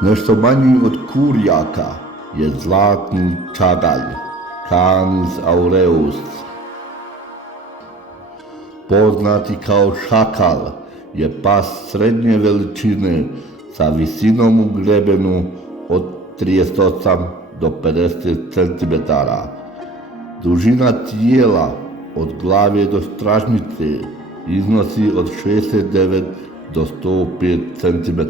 Nešto manji od kurjaka je zlatni čagalj, Canis aureus. Poznati kao šakal je pas srednje veličine sa visinom u grebenu od 38 do 50 cm. Dužina tijela od glave do stražnjice iznosi od 69 do 105 cm,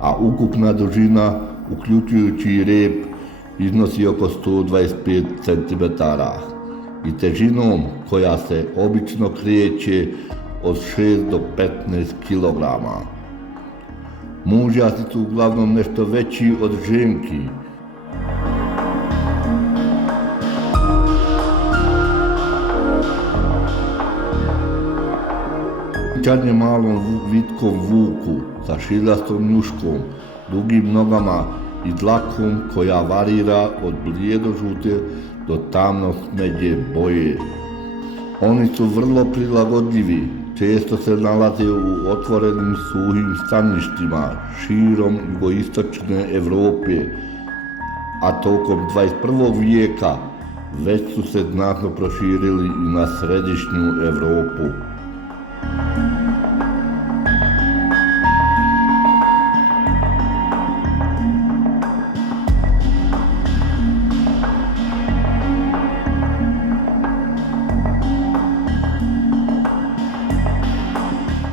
a ukupna dužina, uključujući rep, iznosi oko 125 cm i težinom koja se obično kreće od 6 do 15 kg. Mužjasi su uglavnom nešto veći od ženki. Čarnje malom vitkom vuku sa šiljastom njuškom, dugim nogama i dlakom koja varira od blijedo-žute do tamno smeđe boje. Oni su vrlo prilagodljivi, često se nalaze u otvorenim suhim staništima širom jugoistočne Evrope, a tokom 21. vijeka već su se znatno proširili i na središnju Evropu.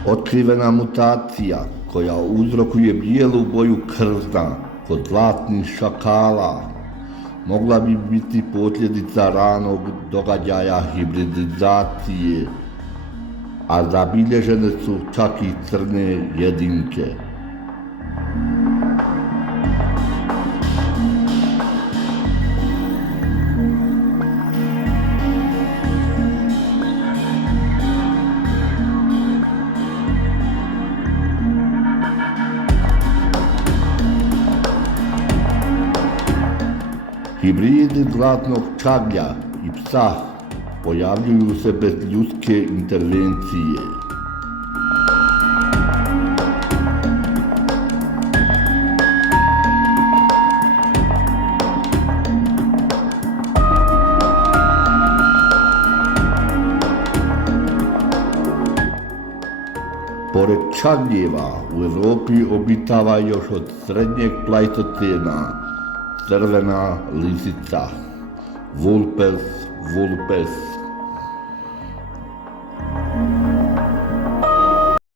Otkrivena mutacija koja uzrokuje bijelu boju krzna kod zlatnih šakala mogla bi biti posljedica ranog događaja hibridizacije, a zabilježene su čak i crne jedinke. Hibridi zlatnog čaglja i psa pojavljuju se bez ljudske intervencije. Pored čagljeva u Evropi obitava još od srednjeg plajstocena crvena lisica, Vulpes vulpes.